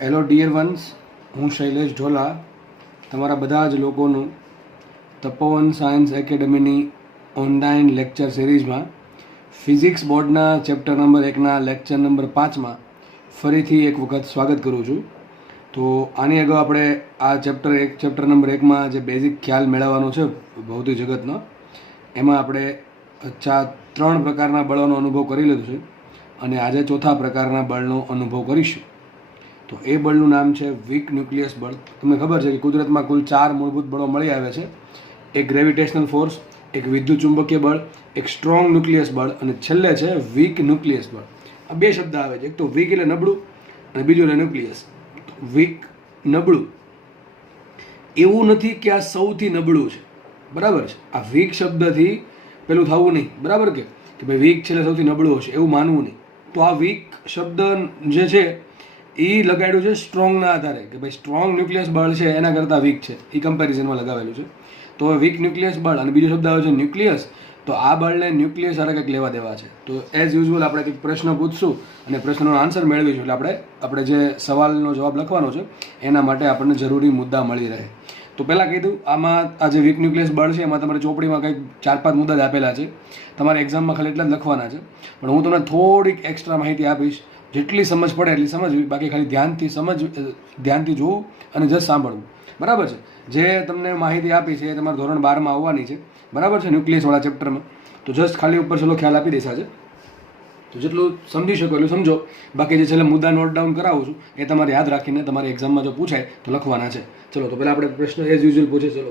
Hello dear once, હું શૈલેષ ઢોલા તમારા બધા જ લોકોનું તપોવન સાયન્સ એકેડમીની ઓનલાઈન લેક્ચર સિરીઝમાં ફિઝિક્સ બોર્ડના ચેપ્ટર નંબર 1ના લેક્ચર નંબર 5માં ફરીથી એક વખત સ્વાગત કરું છું. તો આની અગાઉ આપણે આ ચેપ્ટર નંબર 1માં જે બેઝિક ખ્યાલ મેળવવાનો છે ભૌતિક જગતનો, એમાં આપણે 3 પ્રકારના બળોનો અનુભવ કરી લીધો છે અને આજે ચોથા પ્રકારના બળનો અનુભવ કરીશું. તો એ બળનું નામ છે વીક ન્યુક્લિયસ બળ. તમને ખબર છે કે કુદરતમાં કુલ 4 મૂળભૂત બળો મળી આવે છે. એક ગ્રેવિટેશનલ ફોર્સ, એક વિદ્યુત ચુંબકીય બળ, એક સ્ટ્રોંગ ન્યુક્લિયસ બળ અને છેલ્લે છે વીક ન્યુક્લિયસ બળ. આ 2 શબ્દ આવે છે, એક તો વીક એટલે નબળું અને બીજું એટલે ન્યુક્લિયસ. વીક નબળું એવું નથી કે આ સૌથી નબળું છે, બરાબર છે. આ વીક શબ્દથી પેલું થવું નહીં, બરાબર કે ભાઈ વીક છે એટલે સૌથી નબળું હશે એવું માનવું નહીં. તો આ વીક શબ્દ જે છે એ લગાડ્યું છે સ્ટ્રોંગના આધારે કે ભાઈ સ્ટ્રોંગ ન્યુક્લિયસ બળ છે એના કરતાં વીક છે, એ કમ્પેરિઝનમાં લગાવેલું છે. તો વીક ન્યુક્લિયસ બળ અને બીજો શબ્દ આવે છે ન્યુક્લિયસ. તો આ બળને ન્યુક્લિયસ સાથે કંઈક લેવા દેવા છે. તો એઝ યુઝ્યુઅલ આપણે કંઈક પ્રશ્ન પૂછશું અને પ્રશ્નનો આન્સર મેળવીશું, એટલે આપણે જે સવાલનો જવાબ લખવાનો છે એના માટે આપણને જરૂરી મુદ્દા મળી રહે. તો પહેલાં કીધું, આમાં આ જે વીક ન્યુક્લિયસ બળ છે એમાં તમારે ચોપડીમાં કંઈક 4-5 મુદ્દા જ આપેલા છે, તમારે એક્ઝામમાં ખાલી એટલા જ લખવાના છે. પણ હું તમને થોડીક એક્સ્ટ્રા માહિતી આપીશ, જેટલી સમજ પડે એટલી સમજવી, બાકી ખાલી ધ્યાનથી જોવું અને જસ્ટ સાંભળવું, બરાબર છે. જે તમને માહિતી આપી છે એ તમારે ધોરણ 12માં આવવાની છે, બરાબર છે, ન્યુક્લિયસવાળા ચેપ્ટરમાં. તો જસ્ટ ખાલી ઉપર છેલ્લો ખ્યાલ આપી દઈશ આજે. તો જેટલું સમજી શકો એટલું સમજો, બાકી જે છેલ્લે મુદ્દા નોટ ડાઉન કરાવું છું એ તમારે યાદ રાખીને તમારી એક્ઝામમાં જો પૂછાય તો લખવાના છે. ચલો, તો પહેલાં આપણે પ્રશ્ન એઝ યુઝ્યુઅલ પૂછે. ચલો,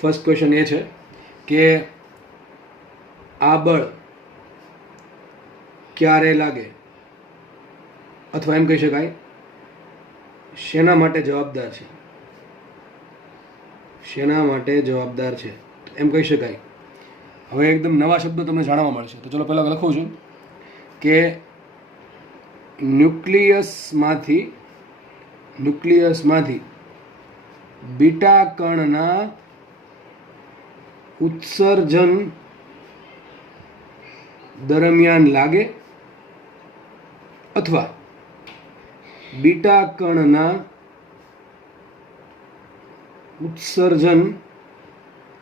ફર્સ્ટ ક્વેશ્ચન એ છે કે આ બળ ક્યારે લાગે, અથવા એમ કહી શકાય શેના માટે જવાબદાર છે, એમ કહી શકાય. હવે એકદમ નવા શબ્દો તમને જાણવા મળશે. તો ચલો પહેલાં લખું છું કે ન્યુક્લિયસમાંથી બીટા કણના ઉત્સર્જન દરમિયાન લાગે અથવા બીટા કણના ઉત્સર્જન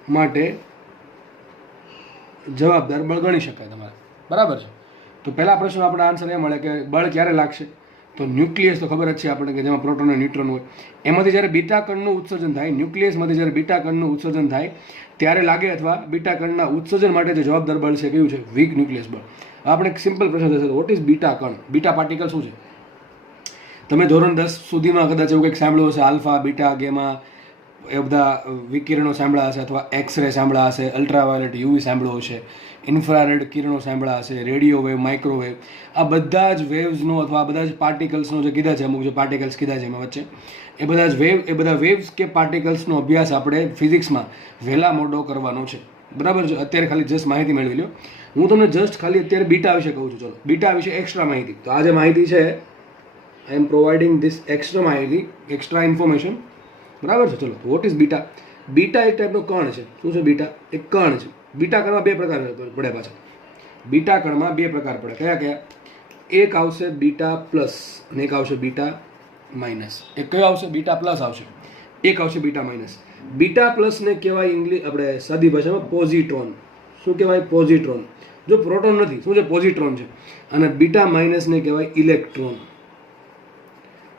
માટે જવાબદાર બળ ગણી શકાય તમારે, બરાબર છે. તો પહેલા પ્રશ્ન આપણે આન્સર એ મળે કે બળ ક્યારે લાગશે. તો ન્યુક્લિયસ તો ખબર જ છે આપણે કે જેમાં પ્રોટોન અને ન્યુટ્રોન હોય, એમાંથી જ્યારે બીટા કણનું ઉત્સર્જન થાય, ન્યુક્લિયસમાંથી જ્યારે બીટા કણનું ઉત્સર્જન થાય ત્યારે લાગે, અથવા બીટા કણના ઉત્સર્જન માટે જે જવાબદાર બળ છે કયું છે? વીક ન્યુક્લિયસ બળ. આપણે એક સિમ્પલ પ્રશ્ન થશે, વોટ ઇઝ બીટા કણ? બીટા પાર્ટિકલ શું છે? તમે ધોરણ 10 સુધીમાં કદાચ એવું કંઈક સાંભળ્યું હશે, આલ્ફા, બીટા, ગેમા, એ બધા વિકિરણો સાંભળ્યા હશે, અથવા એક્સરે સાંભળ્યા હશે, અલ્ટ્રાવાયોલેટ યુવી સાંભળ્યો હશે, ઇન્ફ્રારેડ કિરણો સાંભળ્યા હશે, રેડિયો વેવ, માઇક્રોવેવ. આ બધા જ વેવ્સનો અથવા આ બધા જ પાર્ટિકલ્સનો જે કીધા છે, અમુક જે પાર્ટિકલ્સ કીધા છે એમાં વચ્ચે, એ બધા વેવ્સ કે પાર્ટિકલ્સનો અભ્યાસ આપણે ફિઝિક્સમાં વહેલા મોડો કરવાનો છે, બરાબર છે. અત્યારે ખાલી જસ્ટ માહિતી મેળવી લો. હું તમને જસ્ટ ખાલી અત્યારે બીટા વિશે કહું છું. ચલો, બીટા વિશે એક્સ્ટ્રા માહિતી. તો આ જે માહિતી છે, આઈ એમ પ્રોવાઇડિંગ ધીસ એક્સ્ટ્રા માહિતી, એક્સ્ટ્રા ઇન્ફોર્મેશન, બરાબર છે. ચલો, વોટ ઇઝ બીટા? બીટા એક ટાઈપનો કણ છે. શું છે બીટા? એક કણ છે. બીટા કણમાં 2 પ્રકાર પડે પાછા. બીટા કણમાં 2 પ્રકાર પડે. કયા? એક આવશે બીટા પ્લસ અને એક આવશે બીટા માઇનસ. એક કયો આવશે? બીટા પ્લસ આવશે, એક આવશે બીટા માઇનસ. બીટા પ્લસને કહેવાય આપણે સાદી ભાષામાં પોઝિટ્રોન. શું કહેવાય? પોઝિટ્રોન. જો પ્રોટોન નથી, શું છે? પોઝિટ્રોન છે. અને બીટા માઇનસને કહેવાય ઇલેક્ટ્રોન.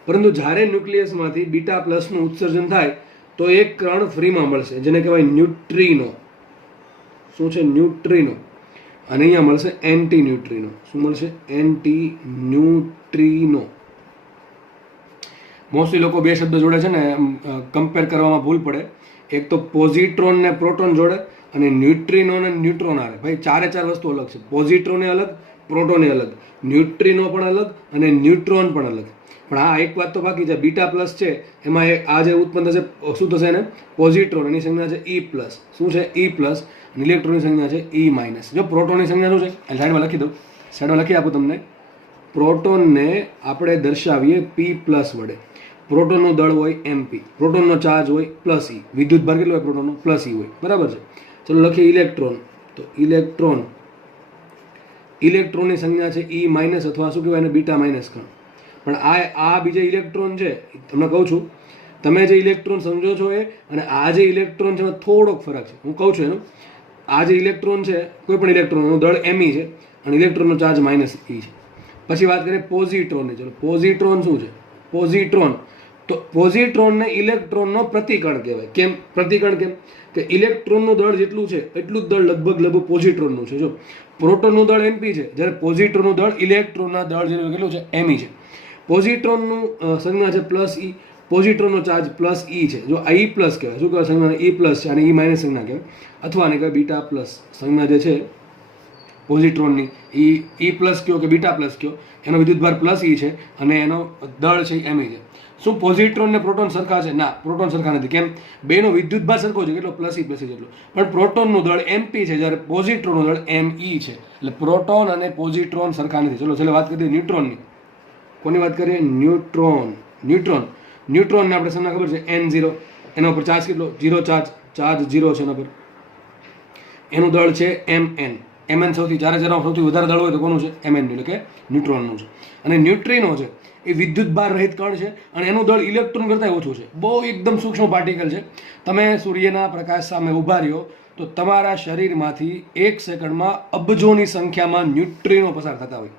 પરંતુ જ્યારે ન્યુક્લિયસમાંથી બીટા પ્લસનું ઉત્સર્જન થાય તો એક કણ ફ્રીમાં મળશે, જેને કહેવાય ન્યુટ્રિનો. શું છે? ન્યુટ્રિનો. અને અહીંયા મળશે એન્ટી ન્યુટ્રિનો. શું મળશે? Anti neutrino. મોસ્ટલી લોકો 2 શબ્દ જોડે છે ને કમ્પેર કરવામાં ભૂલ પડે. એક તો પોઝિટ્રોન ને પ્રોટોન જોડે અને ન્યુટ્રિનો ને ન્યુટ્રોન આવે. ભાઈ 4 વસ્તુ અલગ છે. પોઝિટ્રોન એ અલગ, પ્રોટોન એ અલગ, ન્યુટ્રિનો પણ અલગ અને ન્યુટ્રોન પણ અલગ. પણ આ એક વાત તો બાકી છે, બીટા પ્લસ છે એમાં આ જે ઉત્પન્ન થશે શું થશે? એને પોઝિટ્રોન, એની સંજ્ઞા છે E પ્લસ. શું છે? E plus. અને ઇલેક્ટ્રોનની સંજ્ઞા છે E માઇનસ. જો પ્રોટોનની સંજ્ઞા શું છે? સાઈડમાં લખી દઉં, સાઈડમાં લખી આપું તમને. પ્રોટોનને આપણે દર્શાવીએ P પ્લસ વડે. પ્રોટોનનું દળ હોય MP, પ્રોટોનનો ચાર્જ હોય પ્લસ E, વિદ્યુત ભાર કેટલો હોય પ્રોટોનનો? પ્લસ E હોય, બરાબર છે. ચલો લખીએ ઇલેક્ટ્રોન. તો ઇલેક્ટ્રોનની સંજ્ઞા છે E માઇનસ, અથવા શું કહેવાય એને? બીટા માઇનસ કણ. પણ આ બીજા ઇલેક્ટ્રોન છે, તમને કહું છું, તમે જે ઇલેક્ટ્રોન સમજો છો એ અને આ જે ઇલેક્ટ્રોન છે એમાં થોડોક ફરક છે. હું કહું છું એનું, આ જે ઇલેક્ટ્રોન છે, કોઈ પણ ઇલેક્ટ્રોનનું દળ Me છે અને ઇલેક્ટ્રોનનો ચાર્જ -E છે. પછી વાત કરીએ પોઝિટ્રોનની. ચલો, પોઝિટ્રોન શું છે? પોઝિટ્રોન, તો પોઝિટ્રોનને ઇલેક્ટ્રોનનો પ્રતિકણ કહેવાય. કેમ પ્રતિકણ? કેમ કે ઇલેક્ટ્રોનનું દળ જેટલું છે એટલું જ દળ લગભગ પોઝિટ્રોનનું છે. જો પ્રોટોનનું દળ Np છે, જ્યારે પોઝિટ્રોનનું દળ ઇલેક્ટ્રોનના દળ જેટલું કેટલું છે? Me છે. પોઝિટ્રોનનું સંજ્ઞા છે +E, પોઝિટ્રોનનો ચાર્જ +E છે. જો આ E+ કહેવાય. શું કહેવાય? સંજ્ઞા E+ છે અને E- સંજ્ઞા કહેવાય, અથવા આને કહેવાય β+. સંજ્ઞા જે છે પોઝિટ્રોનની E+ કયો કે β+ કયો, એનો વિદ્યુતભાર +E છે અને એનો દળ છે Me છે. શું પોઝિટ્રોન ને પ્રોટોન સરખા છે? ના, પ્રોટોન સરખા નથી. કેમ? બેનો વિદ્યુતભાર સરખો છે, કેટલો? +E જેટલો. પણ પ્રોટોનનું દળ Mp છે, જ્યારે પોઝિટ્રોનનું દળ Me છે. એટલે પ્રોટોન અને પોઝિટ્રોન સરખા નથી. ચલો છેલ્લે વાત કરીએ ન્યુટ્રોનની. કોની વાત કરીએ? ન્યુટ્રોનને આપણે સંજ્ઞા ખબર છે N0. એના ઉપર ચાર્જ કેટલો? 0 ચાર્જ 0 છે એના પર. એનું દળ છે Mn સૌથી વધારે દળ હોય તો કોનું છે? Mn, એટલે કે ન્યુટ્રોનનું છે. અને ન્યુટ્રિનો છે એ વિદ્યુતભાર રહિત કણ છે અને એનું દળ ઇલેક્ટ્રોન કરતાં ઓછું છે. બહુ એકદમ સૂક્ષ્મ પાર્ટિકલ છે. તમે સૂર્યના પ્રકાશ સામે ઊભા રહ્યો તો તમારા શરીરમાંથી 1 સેકન્ડમાં અબજોની સંખ્યામાં ન્યુટ્રિનો પસાર થતા હોય.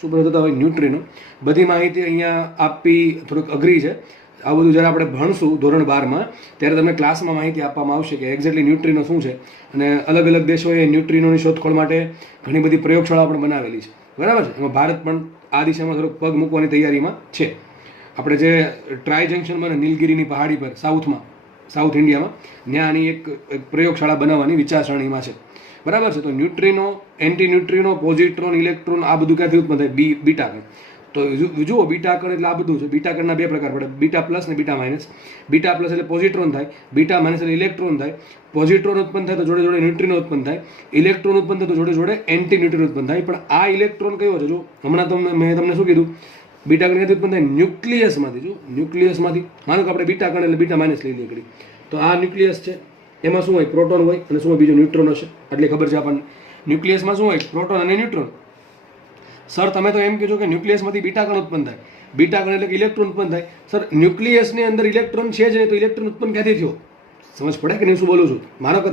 શું પસાર થતા હોય? ન્યુટ્રિનો. બધી માહિતી અહીંયા આપવી થોડીક અઘરી છે. આ બધું જ્યારે આપણે ભણશું ધોરણ 12માં, ત્યારે તમને ક્લાસમાં માહિતી આપવામાં આવશે કે એક્ઝેક્ટલી ન્યુટ્રિનો શું છે. અને અલગ અલગ દેશોએ ન્યુટ્રિનોની શોધખોળ માટે ઘણી બધી પ્રયોગશાળાઓ પણ બનાવેલી છે, બરાબર છે. એમાં ભારત પણ આ દિશામાં થોડોક પગ મૂકવાની તૈયારીમાં છે. આપણે જે ટ્રાય જંક્શન બને નીલગિરીની પહાડી પર સાઉથ ઇન્ડિયામાં, ત્યાંની એક પ્રયોગશાળા બનાવવાની વિચારસરણીમાં છે, બરાબર છે. તો ન્યુટ્રિનો, એન્ટી ન્યુટ્રિનો, પોઝિટ્રોન, ઇલેક્ટ્રોન, આ બધું ક્યાંથી ઉત્પન્ન થાય? બીટા કણ. તો જુઓ, બીટા કણ એટલે આ બધું છે. બીટા કણના 2 પ્રકાર પડે, β+ ને β-. β+ એટલે પોઝિટ્રોન થાય, β- એટલે ઇલેક્ટ્રોન થાય. પોઝિટ્રોન ઉત્પન્ન થાય તો જોડે જોડે ન્યુટ્રિનો ઉત્પન્ન થાય, ઇલેક્ટ્રોન ઉત્પન્ન થાય તો જોડે જોડે એન્ટી ન્યુટ્રિનો ઉત્પન્ન થાય. પણ આ ઇલેક્ટ્રોન કયો છે? જો હમણાં મેં તમને શું કીધું? બીટા કણ ક્યાંથી ઉત્પન્ન થાય? ન્યુક્લિયસમાંથી. જો ન્યુક્લિયસમાંથી. માનો કે આપણે બીટા કણ એટલે β- લઈ લઈએ કરી, તો આ ન્યુક્લિયસ છે. એમાં શું હોય? પ્રોટોન હોય અને શું હોય? બીજો ન્યુટ્રોન હશે. એટલે ખબર છે આપણને. ન્યુક્લિયસમાં શું હોય? પ્રોટોન અને ન્યુટ્રોન. સર તમે તો એમ કહેજો કે ન્યુક્લિયસમાંથી બીટા કણ ઉત્પન્ન થાય. બીટા કણ એટલે કે ઇલેક્ટ્રોન ઉત્પન્ન થાય. સર ન્યુક્લિયસની અંદર ઇલેક્ટ્રોન છે જ નહીં, તો ઇલેક્ટ્રોન ઉત્પન્ન ક્યાંથી થયો? સમજ પડે કે નહીં શું બોલું છું? માનો કે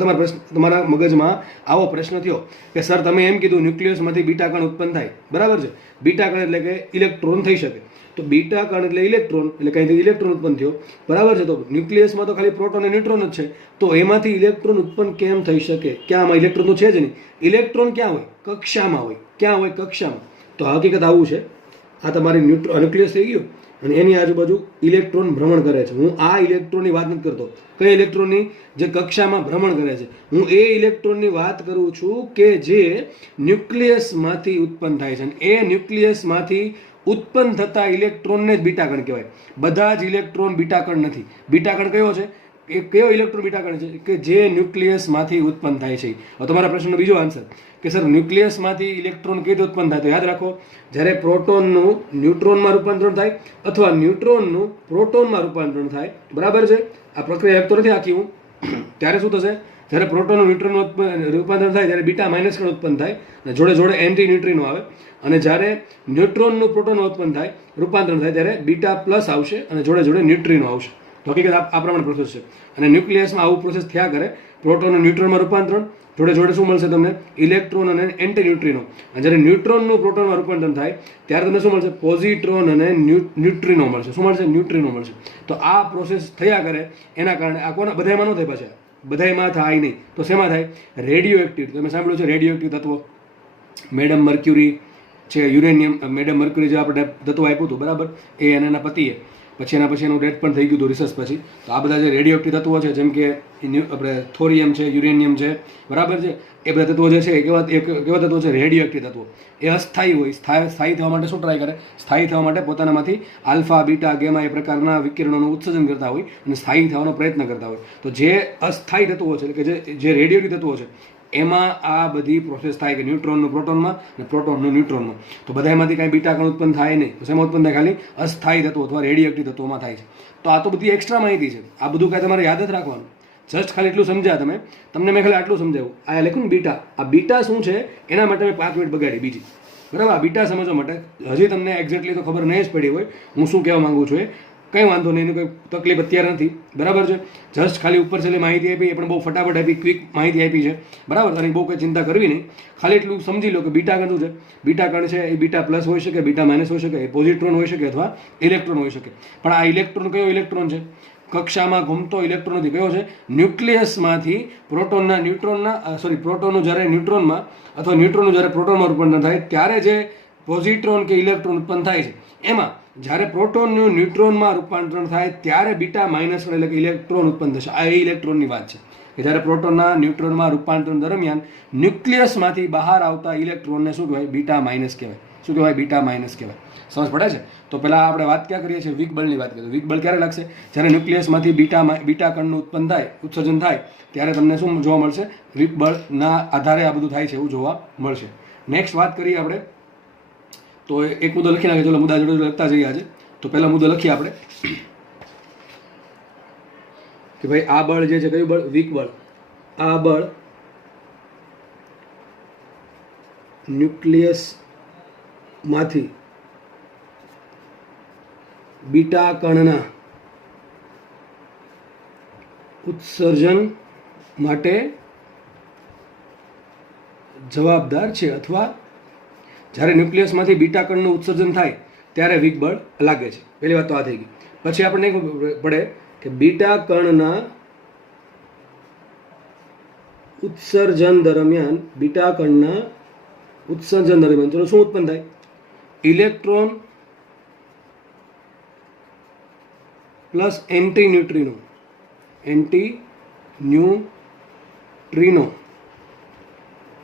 તમારા મગજમાં આવો પ્રશ્ન થયો કે સર તમે એમ કીધું ન્યુક્લિયસમાંથી બીટા કણ ઉત્પન્ન થાય, બરાબર છે. બીટા કણ એટલે કે ઇલેક્ટ્રોન થઈ શકે. તો બીટા કણ એટલે ઇલેક્ટ્રોન, એટલે કંઈથી ઇલેક્ટ્રોન ઉત્પન્ન થયો, બરાબર છે. તો ન્યુક્લિયસમાં તો ખાલી પ્રોટોન અને ન્યુટ્રોન જ છે, તો એમાંથી ઇલેક્ટ્રોન ઉત્પન્ન કેમ થઈ શકે? ક્યાં? આમાં ઇલેક્ટ્રોન તો છે જ નહીં. ઇલેક્ટ્રોન ક્યાં હોય? કક્ષામાં હોય. ક્યાં હોય? કક્ષામાં. તો હકીકત આવું છે. આ તમારી ન્યુક્લિયસ થઈ ગયું અને એની આજુબાજુ ઇલેક્ટ્રોન ભ્રમણ કરે છે. હું આ ઇલેક્ટ્રોનની વાત નથી કરતો. કઈ ઇલેક્ટ્રોનની? જે કક્ષામાં ભ્રમણ કરે છે. હું એ ઇલેક્ટ્રોનની વાત કરું છું કે જે ન્યુક્લિયસમાંથી ઉત્પન્ન થાય છે. અને એ ન્યુક્લિયસમાંથી ઉત્પન્ન થતા ઇલેક્ટ્રોનને જ બીટા કણ કહેવાય. બધા જ ઇલેક્ટ્રોન બીટા કણ નથી. બીટા કણ કયો છે? એ કયો ઇલેક્ટ્રોન બીટા કણ છે? કે જે ન્યુક્લિયસમાંથી ઉત્પન્ન થાય છે. હવે તમારા પ્રશ્નનો બીજો આન્સર કે સર ન્યુક્લિયસમાંથી ઇલેક્ટ્રોન કેવી રીતે ઉત્પન્ન થાય? તો યાદ રાખો, જ્યારે પ્રોટોનનું ન્યુટ્રોનમાં રૂપાંતરણ થાય અથવા ન્યુટ્રોનનું પ્રોટોનમાં રૂપાંતરણ થાય, બરાબર છે. આ પ્રક્રિયા એક તો નથી આખી હું, ત્યારે શું થશે? જ્યારે પ્રોટોનનું ન્યુટ્રોનનું રૂપાંતરણ થાય ત્યારે બીટા- કણ ઉત્પન્ન થાય અને જોડે જોડે એન્ટી ન્યુટ્રિનો આવે. અને જ્યારે ન્યુટ્રોનનું પ્રોટોન ઉત્પન્ન થાય, રૂપાંતરણ થાય, ત્યારે β+ આવશે અને જોડે જોડે ન્યુટ્રિનો આવશે. તો હકીકત આ પ્રમાણે પ્રોસેસ છે. અને ન્યુક્લિયસમાં આવું પ્રોસેસ થયા કરે. પ્રોટોન અને ન્યુટ્રોનમાં રૂપાંતરણ, જોડે જોડે શું મળશે તમને? ઇલેક્ટ્રોન અને એન્ટી ન્યુટ્રિનો. અને જ્યારે ન્યુટ્રોનનું પ્રોટોનમાં રૂપાંતરણ થાય ત્યારે તમને શું મળશે? પોઝિટ્રોન અને ન્યુટ્રિનો મળશે. શું મળશે? ન્યુટ્રિનો મળશે. તો આ પ્રોસેસ થયા કરે. એના કારણે આ કોના બધામાં ન થાય? પાછા બધામાં થાય નહીં. તો શેમાં થાય? Radio active. તમે સાંભળ્યું છે રેડિયો એક્ટિવ તત્વો? મેડમ મર્ક્યુરી છે, યુરેનિયમ. મેડમ મર્ક્યુરી જે આપણે તત્વ આપ્યું હતું, બરાબર, એ અને એના પતિએ પછી એનું ડેથ પણ થઈ ગયું હતું રિસર્ચ પછી. તો આ બધા જે રેડિયો એક્ટિવ તત્વો છે, જેમ કે આપણે થોરિયમ છે, યુરેનિયમ છે, બરાબર છે, એ બધા તત્વો જે છે એ કેવા તત્વો છે? રેડિયો એક્ટિવ તત્વો. એ અસ્થાયી હોય. સ્થાયી થવા માટે શું ટ્રાય કરે? સ્થાયી થવા માટે પોતાનામાંથી આલ્ફા, બીટા, ગેમા એ પ્રકારના વિકિરણોનું ઉત્સર્જન કરતા હોય અને સ્થાયી થવાનો પ્રયત્ન કરતા હોય. તો જે અસ્થાયી તત્વો છે, કે જે રેડિયો એક્ટિવ તત્વો છે, એમાં આ બધી પ્રોસેસ થાય કે ન્યુટ્રોનનું પ્રોટોનમાં અને પ્રોટોનનું ન્યુટ્રોનમાં. તો બધામાંથી કાંઈ બીટા કણ ઉત્પન્ન થાય નહીં. તો શેમાં ઉત્પન્ન થાય? ખાલી અસ્થાયી તત્વો અથવા રેડિયો એક્ટિવ તત્વોમાં થાય છે. તો આ તો બધી એક્સ્ટ્રા માહિતી છે. આ બધું કાંઈ તમારે યાદ જ રાખવાનું. જસ્ટ ખાલી એટલું સમજ્યા તમને મેં ખાલી આટલું સમજાવ્યું. આ લખ્યું ને બીટા. આ બીટા શું છે એના માટે મેં 5 મિનિટ બગાડી. બીજી બરાબર. આ બીટા સમજવા માટે હજી તમને એક્ઝેક્ટલી તો ખબર નહીં જ પડી હોય હું શું કહેવા માંગુ છું. એ કંઈ વાંધો નહીં, એની કોઈ તકલીફ અત્યારે નથી, બરાબર છે. જસ્ટ ખાલી ઉપર છેલ્લે માહિતી આપી, એ પણ બહુ ફટાફટ આપી, ક્વિક માહિતી આપી છે, બરાબર. તારી બહુ કંઈ ચિંતા કરવી નહીં. ખાલી એટલું સમજી લો કે બીટા કણ શું છે. બીટા કણ છે એ બીટા પ્લસ હોઈ શકે, બીટા માઇનસ હોઈ શકે, એ પોઝિટ્રોન હોઈ શકે અથવા ઇલેક્ટ્રોન હોઈ શકે. પણ આ ઇલેક્ટ્રોન કયો ઇલેક્ટ્રોન છે? કક્ષામાં ઘૂમતો ઇલેક્ટ્રોન નથી. કયો છે? ન્યુક્લિયસમાંથી પ્રોટોનના પ્રોટોનનું જ્યારે ન્યુટ્રોનમાં અથવા ન્યુટ્રોનનું જ્યારે પ્રોટોનમાં રૂપાંતર થાય ત્યારે જે પોઝિટ્રોન કે ઇલેક્ટ્રોન ઉત્પન્ન થાય છે, એમાં જ્યારે પ્રોટોનનું ન્યુટ્રોનમાં રૂપાંતરણ થાય ત્યારે બીટા માઇનસ એટલે કે ઇલેક્ટ્રોન ઉત્પન્ન થશે. આ ઇલેક્ટ્રોનની વાત છે કે જ્યારે પ્રોટોનના ન્યુટ્રોનમાં રૂપાંતરણ દરમિયાન ન્યુક્લિયસમાંથી બહાર આવતા ઇલેક્ટ્રોનને શું કહેવાય? બીટા માઇનસ કહેવાય. શું કહેવાય? બીટા માઇનસ કહેવાય. સમજ પડે છે? તો પહેલાં આપણે વાત ક્યાં કરીએ છીએ? વીક બળની વાત કરીએ. વીક બળ ક્યારે લાગશે? જ્યારે ન્યુક્લિયસમાંથી બીટા કણનું ઉત્સર્જન થાય ત્યારે તમને શું જોવા મળશે? વીક બળના આધારે આ બધું થાય છે એવું જોવા મળશે. નેક્સ્ટ વાત કરીએ આપણે તો એક મુદ્દો લખી નાખીએ. ચલો મુદ્દા જોડે લખતા જઈએ આજે. તો પહેલા મુદ્દો લખીએ આપણે કે ભાઈ આ બળ જે છે કયું બળ? વીક બળ. આ બળ ન્યુક્લિયસમાંથી બીટા કણના ઉત્સર્જન માટે જવાબદાર છે, અથવા જ્યારે ન્યુક્લિયસમાંથી બીટા કણનું ઉત્સર્જન થાય ત્યારે વીક બળ લાગે છે. પહેલી વાત તો આ થઈ ગઈ. પછી આપણને ખબર પડે કે બીટા કણના ઉત્સર્જન દરમિયાન ચલો શું ઉત્પન્ન થાય? ઇલેક્ટ્રોન પ્લસ એન્ટી ન્યુટ્રિનો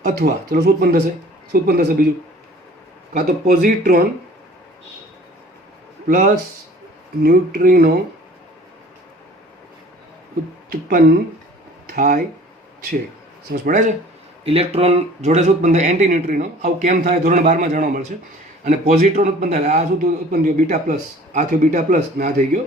અથવા ચલો શું ઉત્પન્ન થશે? બીજું કાં તો પોઝિટ્રોન પ્લસ ન્યુટ્રિનો ઉત્પન્ન થાય છે. સમજ પડે છે? ઇલેક્ટ્રોન જોડે શું ઉત્પન્ન થાય? Anti neutrino. આવું કેમ થાય? ધોરણ 12માં જાણવા મળશે. અને પોઝિટ્રોન ઉત્પન્ન થાય. આ શું ઉત્પન્ન થયું? Beta plus. આ થયો બીટા પ્લસ ને આ થઈ ગયો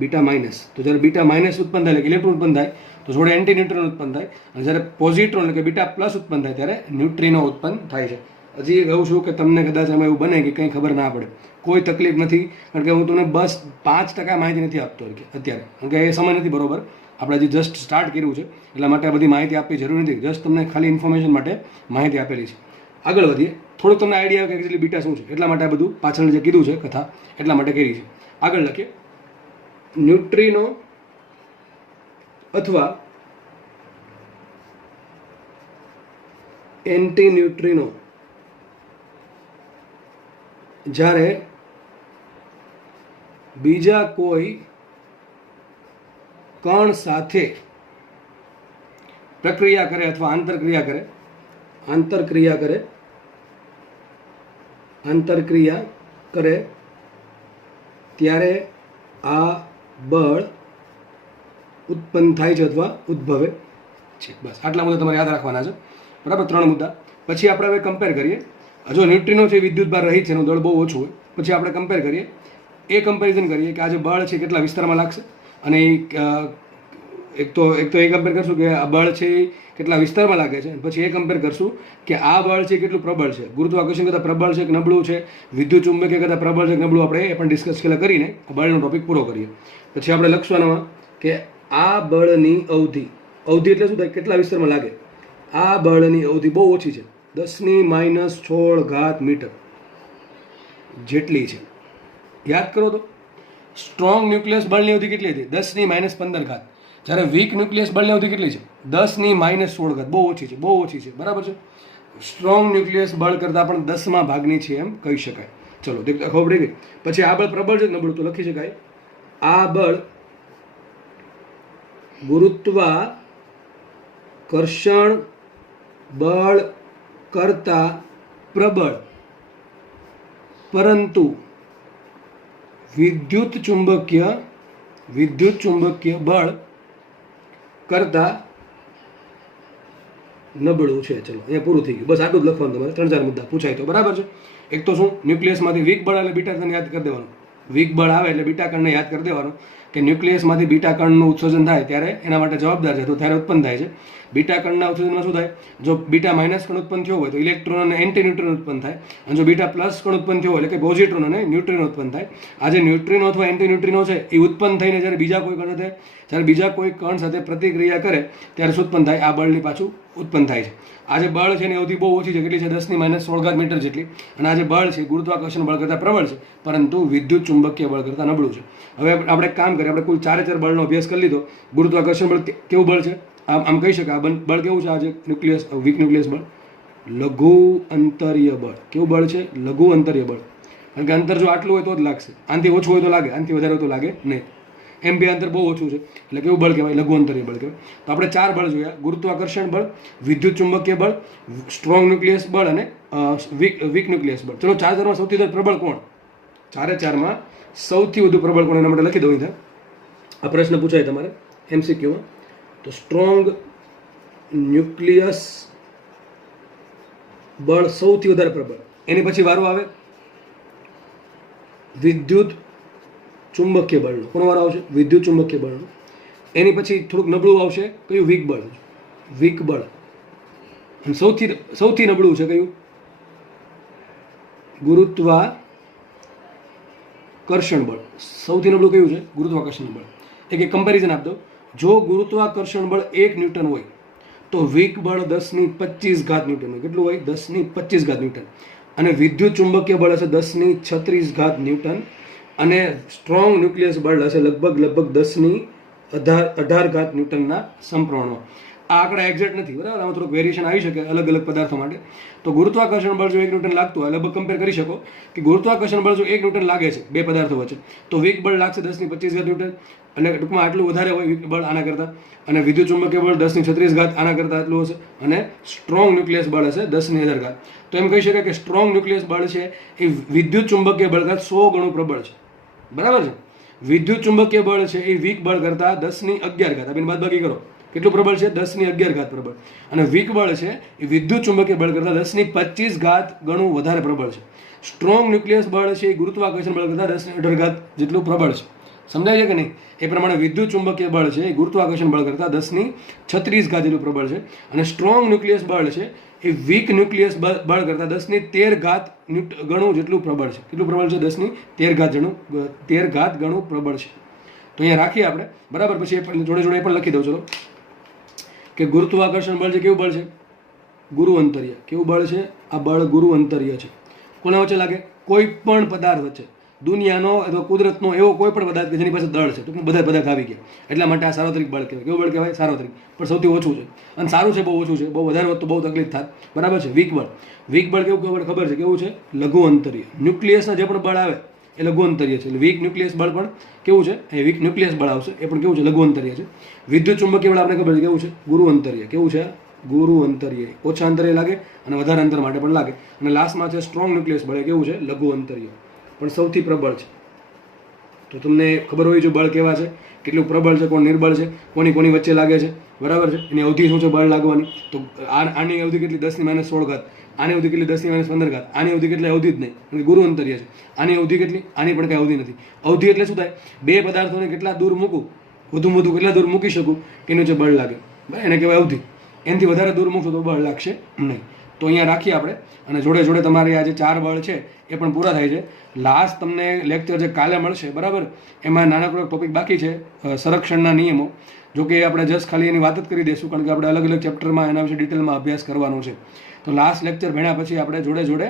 બીટા માઇનસ. તો જ્યારે બીટા માઇનસ ઉત્પન્ન થાય એટલે ઇલેક્ટ્રોન ઉત્પન્ન થાય તો જોડે એન્ટી ન્યુટ્રિનો ઉત્પન્ન થાય. અને જ્યારે પોઝિટ્રોન એટલે કે બીટા પ્લસ ઉત્પન્ન થાય ત્યારે ન્યુટ્રિનો ઉત્પન્ન થાય છે. હજી કહું છું કે તમને કદાચ એમાં એવું બને કે કંઈ ખબર ના પડે, કોઈ તકલીફ નથી, કારણ કે હું તમને બસ 5% માહિતી નથી આપતો અત્યારે, કારણ કે એ સમય નથી બરોબર. આપણે હજી જસ્ટ સ્ટાર્ટ કર્યું છે એટલા માટે આ બધી માહિતી આપવી જરૂરી નથી. જસ્ટ તમને ખાલી ઇન્ફોર્મેશન માટે માહિતી આપેલી છે. આગળ વધીએ. થોડુંક તમને આઈડિયા આવે કે એકચ્યુઅલી બીટા શું છે, એટલા માટે આ બધું પાછળ જે કીધું છે કથા એટલા માટે કરી છે. આગળ લખીએ. ન્યુટ્રિનો અથવા એન્ટી ન્યુટ્રિનો જ્યારે બીજા કોઈ કણ સાથે પ્રક્રિયા કરે અથવા આંતરક્રિયા કરે ત્યારે આ બળ ઉત્પન્ન થાય છે અથવા ઉદ્ભવે છે. બસ આટલા મુદ્દા તમારે યાદ રાખવાના છે, બરાબર? 3 મુદ્દા. પછી આપણે હવે કમ્પેર કરીએ. જો ન્યુટ્રિનો છે વિદ્યુતભાર રહિત છે, એનું દળ બહુ ઓછું હોય. પછી આપણે કમ્પેર કરીએ, એ કમ્પેરિઝન કરીએ કે આ જે બળ છે કેટલા વિસ્તારમાં લાગશે. અને એક તો એ કમ્પેર કરશું કે આ બળ છે એ કેટલા વિસ્તારમાં લાગે છે. પછી એ કમ્પેર કરશું કે આ બળ છે કેટલું પ્રબળ છે, ગુરુત્વાકર્ષણ કરતાં પ્રબળ છે કે નબળું છે, વિદ્યુત ચુંબકીય કરતાં પ્રબળ છે કે નબળું. આપણે એ પણ ડિસ્કસ કરીને બળનો ટોપિક પૂરો કરીએ. પછી આપણે લખવાના કે આ બળની અવધિ એટલે શું થાય? કેટલા વિસ્તારમાં લાગે. આ બળની અવધિ બહુ ઓછી છે, 10⁻16 મીટર જેટલી છે. યાદ કરો તો સ્ટ્રોંગ ન્યુક્લિયસ બળની અવધિ કેટલી હતી? 10⁻15. જ્યારે વીક ન્યુક્લિયસ બળની અવધિ કેટલી છે? 10⁻16. બહુ ઓછી છે, બરાબર છે? સ્ટ્રોંગ ન્યુક્લિયસ બળ કરતાં પણ 10મા ભાગની છે એમ કહી શકાય. ચલો ખબર પડી ગઈ. પછી આ બળ પ્રબળ છે નબળું તો લખી શકાય. આ બળ ગુરુત્વાકર્ષણ બળ કરતાં પ્રબળ, પરંતુ વિદ્યુત ચુંબકીય બળ કરતાં નબળું છે. ચલો અહીંયા પૂરું થઈ ગયું. બસ આટલું જ લખવાનું તમારે. 3-4 મુદ્દા પૂછાય તો બરાબર છે. એક તો શું? ન્યુક્લિયસમાંથી વીક બળ એટલે બીટા કણને યાદ કરી દેવાનું. વીક બળ આવે એટલે બીટા કણને યાદ કરી દેવાનું કે ન્યુક્લિયસમાંથી બીટા કણનું ઉત્સર્જન થાય ત્યારે એના માટે જવાબદાર છે, તો ત્યારે ઉત્પન્ન થાય છે. બીટા કણના અવશોષણમાં શું થાય? જો બીટા માઇનસ કણ ઉત્પન્ન થયો હોય તો ઇલેક્ટ્રોન અને એન્ટી ન્યુટ્રિનો ઉત્પન્ન થાય, અને જો બીટા પ્લસ કણ ઉત્પન્ન થયો હોય એટલે કે પોઝિટ્રોન અને ન્યુટ્રિનો ઉત્પન્ન થાય. આ જે ન્યુટ્રિનો અથવા એન્ટી ન્યુટ્રિનો છે એ ઉત્પન્ન થઈને જ્યારે બીજા કોઈ કણ સાથે પ્રતિક્રિયા કરે ત્યારે શું ઉત્પન્ન થાય? આ બળની પાછું ઉત્પન્ન થાય છે. આ જે બળ છે એની અવધિ બહુ ઓછી છે, કેટલી છે? 10⁻16 મીટર જેટલી. અને આ જે બળ છે ગુરુત્વાકર્ષણ બળ કરતાં પ્રબળ છે, પરંતુ વિદ્યુત ચુંબકીય બળ કરતાં નબળું છે. હવે આપણે એક કામ કરીએ, આપણે કુલ 4 બળનો અભ્યાસ કરી લીધો. ગુરુત્વાકર્ષણ બળ કેવું બળ છે? આમ કહી શકાય આ બળ કેવું છે? આ જે વીક ન્યુક્લિયસ બળ, લઘુ અંતરીય બળ. કેવું બળ છે? લઘુ અંતરીય બળ. કારણ કે અંતર જો આટલું હોય તો જ લાગશે, આનાથી ઓછું હોય તો લાગે, આનાથી વધારે હોય તો લાગે નહીં. એમ બે અંતર બહુ ઓછું છે એટલે કેવું બળ કહેવાય? લઘુ અંતરીય બળ કહેવાય. તો આપણે 4 બળ જોયા: ગુરુત્વાકર્ષણ બળ, વિદ્યુત ચુંબકીય બળ, સ્ટ્રોંગ ન્યુક્લિયસ બળ અને વીક ન્યુક્લિયસ બળ. ચલો 4 સૌથી વધારે પ્રબળ કોણ? 4 સૌથી વધુ પ્રબળ કોણ? એના માટે લખી દઉં. આ પ્રશ્ન પૂછાય તમારે MCQમાં. તો સ્ટ્રોંગ ન્યુક્લિયસ બળ સૌથી વધારે પ્રબળ. એની પછી વારો આવે વિદ્યુત ચુંબકીય બળનો. કોનો વારો આવશે? વિદ્યુત ચુંબકીય બળનો. એની પછી થોડુંક નબળું આવશે કયું? વીક બળ. વીક બળ. અને સૌથી નબળું છે કયું? ગુરુત્વાકર્ષણ બળ. સૌથી નબળું કયું છે? ગુરુત્વાકર્ષણ બળ. એક કમ્પેરિઝન આપી દો. જો ગુરુત્વાકર્ષણ બળ 1 ન્યૂટન હોય તો વીક બળ 10⁻25 ન્યૂટન હોય. કેટલું હોય? 10⁻25 ન્યૂટન. અને વિદ્યુત ચુંબકીય બળ હશે 10⁻36 ન્યૂટન. અને સ્ટ્રોંગ ન્યુક્લિયસ બળ હશે લગભગ 10⁻18 ન્યૂટનના સમપ્રમાણમાં. આ આંકડા એક્ઝેક્ટ નથી, બરાબર. આમાં થોડુંક વેરિએશન આવી શકે અલગ અલગ પદાર્થો માટે. તો ગુરુત્વાકર્ષણ બળ જો 1 ન્યૂટન લાગતું હોય, લગભગ કમ્પેર કરી શકો કે ગુરુત્વાકર્ષણ બળ જો 1 ન્યૂટન લાગે છે બે પદાર્થો વચ્ચે, તો વીક બળ લાગશે 10⁻25 ન્યૂટન. અને ટૂંકમાં આટલું વધારે હોય વીક બળ આના કરતાં. અને વિદ્યુત ચુંબકીય બળ 10⁻36 આના કરતાં આટલું હશે. અને સ્ટ્રોંગ ન્યુક્લિયસ બળ હશે 10⁻18. તો એમ કહી શકાય કે સ્ટ્રોંગ ન્યુક્લિયસ બળ છે એ વિદ્યુત ચુંબકીય બળ કરતાં 100 ગણું પ્રબળ છે, બરાબર છે. વિદ્યુત ચુંબકીય બળ છે એ વીક બળ કરતાં 10⁻11. આપીને બાદબાકી કરો, કેટલું પ્રબળ છે? 10⁻11 પ્રબળ. અને વીક બળ છે એ વિદ્યુત ચુંબકીય બળ કરતાં 10⁻25 ગણું વધારે પ્રબળ છે. સ્ટ્રોંગ ન્યુક્લિયસ બળ છે એ ગુરુત્વાકર્ષણ બળ કરતાં 10⁻18 જેટલું પ્રબળ છે. સમજાય છે કે નહીં? એ પ્રમાણે વિદ્યુત ચુંબકીય બળ છે એ ગુરુત્વાકર્ષણ બળ કરતાં 10⁻36 જેટલું પ્રબળ છે. અને સ્ટ્રોંગ ન્યુક્લિયસ બળ છે એ વીક ન્યુક્લિયસ બળ કરતાં 10⁻13 ગણું જેટલું પ્રબળ છે. કેટલું પ્રબળ છે? 10⁻13 ગણું પ્રબળ છે. તો અહીંયા રાખીએ આપણે, બરાબર. પછી જોડે જોડે એ પણ લખી દઉં ચલો કે ગુરુત્વાકર્ષણ બળ છે કેવું બળ છે? ગુરુ અંતરીય. કેવું બળ છે? આ બળ ગુરુ અંતરીય છે. કોના વચ્ચે લાગે? કોઈ પણ પદાર્થ વચ્ચે. દુનિયાનો અથવા કુદરતનો એવો કોઈ પણ પદાર્થ કે જેની પાસે દળ છે, ટૂંકમાં બધા પદાર્થ આવી ગયા. એટલા માટે આ સાર્વત્રિક બળ કહેવાય. કેવું બળ કહેવાય? સાર્વત્રિક. પણ સૌથી ઓછું છે. અને સારું છે, બહુ ઓછું છે. બહુ વધારે હોત તો બહુ તકલીફ થાય, બરાબર છે. વીક બળ. વીક બળ કેવું ખબર છે? કેવું છે? લઘુ અંતરીય. ન્યુક્લિયસના જે પણ બળ આવે એ લઘુ અંતરીય છે. એટલે વીક ન્યુક્લિયસ બળ પણ કેવું છે? એ વીક ન્યુક્લિયસ બળ આવશે, એ પણ કેવું છે? લઘુ અંતરીય છે. વિદ્યુત ચુંબકીય બળ આપણે ખબર છે કેવું છે? ગુરુ અંતરીય. કેવું છે? ગુરુ અંતરીય. ઓછા અંતરે લાગે અને વધારે અંતર માટે પણ લાગે. અને લાસ્ટમાં છે સ્ટ્રોંગ ન્યુક્લિયસ બળ. કેવું છે? લઘુ અંતરીય. પણ સૌથી પ્રબળ છે. તો તમને ખબર હોવી જોઈએ બળ કેવા છે, કેટલું પ્રબળ છે, કોણ નિર્બળ છે, કોની વચ્ચે લાગે છે, બરાબર છે. એની અવધિ શું છે બળ લાગવાની? તો આની અવધિ કેટલી? 10⁻16. આની અવધિ કેટલી? 10⁻15. આની અવધિ કેટલી? અવધિ જ નહીં, ગુરુ અંતરીય છે. આની અવધિ કેટલી? આની પણ કઈ અવધિ નથી. અવધિ એટલે શું થાય? બે પદાર્થોને કેટલા દૂર મૂકું, વધુમાં વધુ કેટલા દૂર મૂકી શકું એનું જે બળ લાગે, બરાબર, એને કહેવાય અવધિ. એનાથી વધારે દૂર મૂકશો તો બળ લાગશે નહીં. તો અહીંયા રાખીએ આપણે. અને જોડે જોડે તમારે આ જે 4 બળ છે એ પણ પૂરા થાય છે. લાસ્ટ તમને લેક્ચર જે કાલે મળશે, બરાબર, એમાં નાનકડો ટોપિક બાકી છે, સંરક્ષણના નિયમો. જો કે આપણે જસ્ટ ખાલી એની વાત જ કરી દઈશું, કારણ કે આપણે અલગ અલગ ચેપ્ટરમાં એના વિશે ડિટેલમાં અભ્યાસ કરવાનો છે. તો લાસ્ટ લેક્ચર ભણ્યા પછી આપણે જોડે જોડે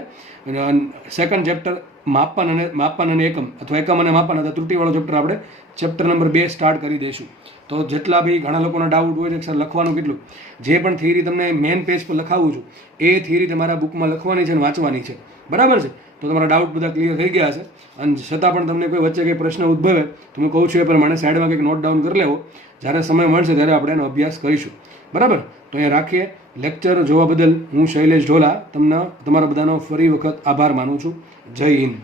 સેકન્ડ ચેપ્ટર માપન અને એકમ, અથવા એકમ અને માપન અથવા ત્રુટિવાળો ચેપ્ટર આપણે ચેપ્ટર નંબર 2 સ્ટાર્ટ કરી દઈશું. તો જેટલા બી ઘણા લોકોના ડાઉટ હોય છે કે સર લખવાનું કેટલું, જે પણ થિયરી તમને મેઇન પેજ પર લખાવું છું એ થિયરી તમારા બુકમાં લખવાની છે અને વાંચવાની છે, બરાબર છે. તો તમારા ડાઉટ બધા ક્લિયર થઈ ગયા હશે. અને છતાં પણ તમને કોઈ વચ્ચે કંઈ પ્રશ્ન ઉદ્ભવે તો હું કહું છું એ પ્રમાણે સાઈડમાં કંઈક નોટ ડાઉન કરી લેવો. જ્યારે સમય મળશે ત્યારે આપણે એનો અભ્યાસ કરીશું, બરાબર. તો અહીંયા રાખીએ. લેક્ચર જોવા બદલ હું શૈલેષ ઢોલા તમારા બધાનો ફરી વખત આભાર માનું છું. જય હિન્દ.